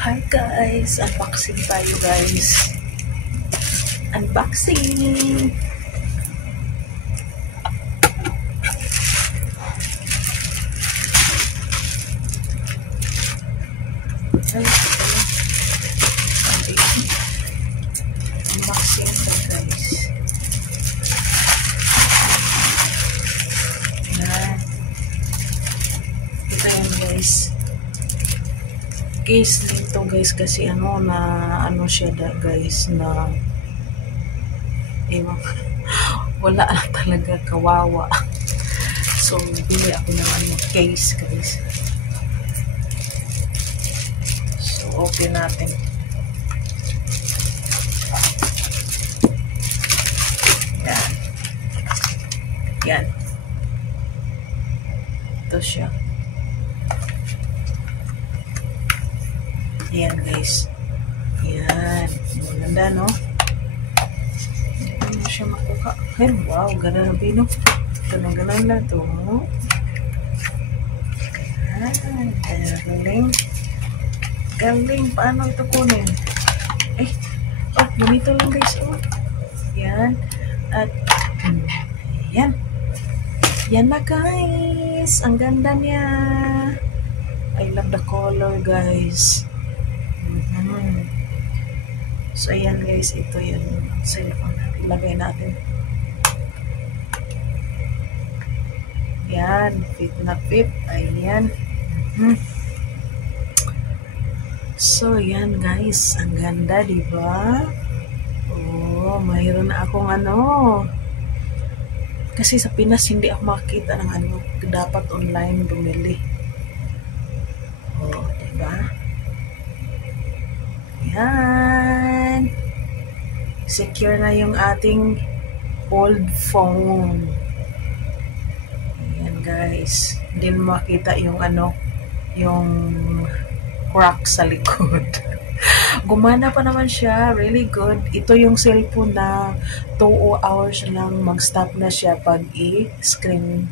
Hi guys! Unboxing tayo guys. Unboxing! Ay, unboxing tayo guys. Yan. Ito yan guys. Case nito guys kasi ano siya guys na wala na talaga, kawawa. So bili ako ng case guys. So open natin. Yan. Yan. Ito siya. Ayan guys. Ayan. Maganda no? Hindi mo siya makuha. Ay, wow. Grabe no? Ganang-ganang na to. Ayan. Galing. Galing. Paano ito kunin? Eh. Oh, ganito lang guys. Oh. Ayan. At, ayan. Yan na guys. Ang ganda niya. I love the color guys. So ayan guys, ito yung cellphone natin. Ilagay natin. Yan, fit na fit. Ayan. So yan guys, ang ganda, diba? Oh, mayroon na akong kasi sa Pinas hindi ako makakita ng dapat online bumili. Oh, diba? Yan. Secure na yung ating old phone. Ayan guys. Hindi mo makita yung yung crack sa likod. Gumana pa naman siya. Really good. Ito yung cellphone na 2 hours lang mag-stop na siya pag i-screencast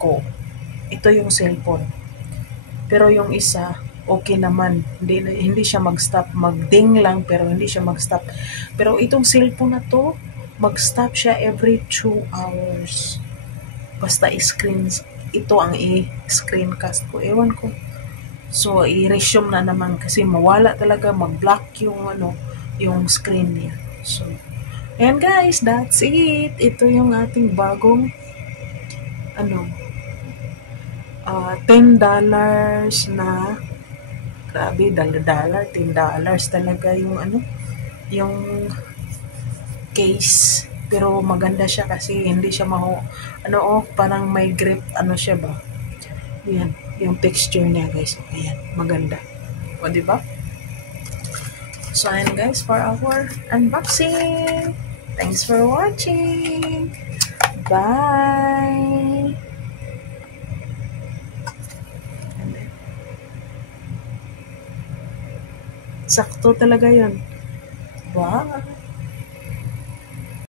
ko. Ito yung cellphone. Pero yung isa, okay naman. Hindi siya mag-stop. Mag-ding lang, pero hindi siya mag-stop. Pero itong cellphone na to, mag-stop siya every 2 hours. Basta ito ang i-screencast ko. Ewan ko. So, i-resume na naman kasi mawala talaga, mag-block yung screen niya. So, ayan guys, that's it. Ito yung ating bagong $10 na, grabe, $10 talaga yung case. Pero maganda siya kasi hindi siya parang may grip, siya ba? Yan, yung texture niya guys. Ayan, maganda. O, diba? So, ayan guys, for our unboxing. Thanks for watching. Bye! Sakto talaga yun. Bye!